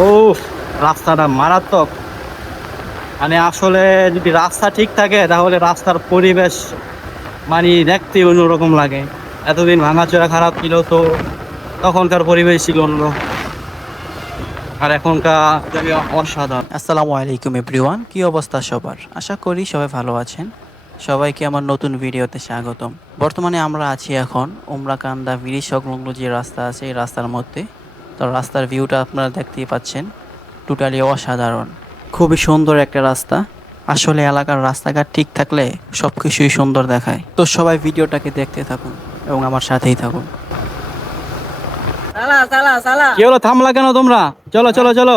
ও, রাস্তাটা মারাত্মক। মানে আসলে যদি রাস্তা ঠিক থাকে তাহলে রাস্তার পরিবেশ মানে দেখতে অন্যরকম লাগে। এতদিন ভাঙাচোরা খারাপ ছিল তো তখনকার পরিবেশ ছিল অন্য, আর এখনকার অসাধারণ। আসসালামু আলাইকুম এভরিওয়ান, কি অবস্থা সবার? আশা করি সবাই ভালো আছেন। সবাইকে আমার নতুন ভিডিওতে স্বাগতম। বর্তমানে আমরা আছি এখন উমরাকান্দা ব্রিজ সংলগ্ন যে রাস্তা আছে এই রাস্তার মধ্যে। তো রাস্তার ভিউটা আপনারা দেখতেই পাচ্ছেন, টোটালি অসাধারণ। খুবই সুন্দর একটা রাস্তা। আসলে এলাকার রাস্তাঘাট ঠিক থাকলে সব কিছুই সুন্দর দেখায়। তো সবাই ভিডিওটাকে দেখতে থাকুন এবং আমার সাথেই থাকুন। কি হলো, থামলা কেন তোমরা? চলো চলো চলো।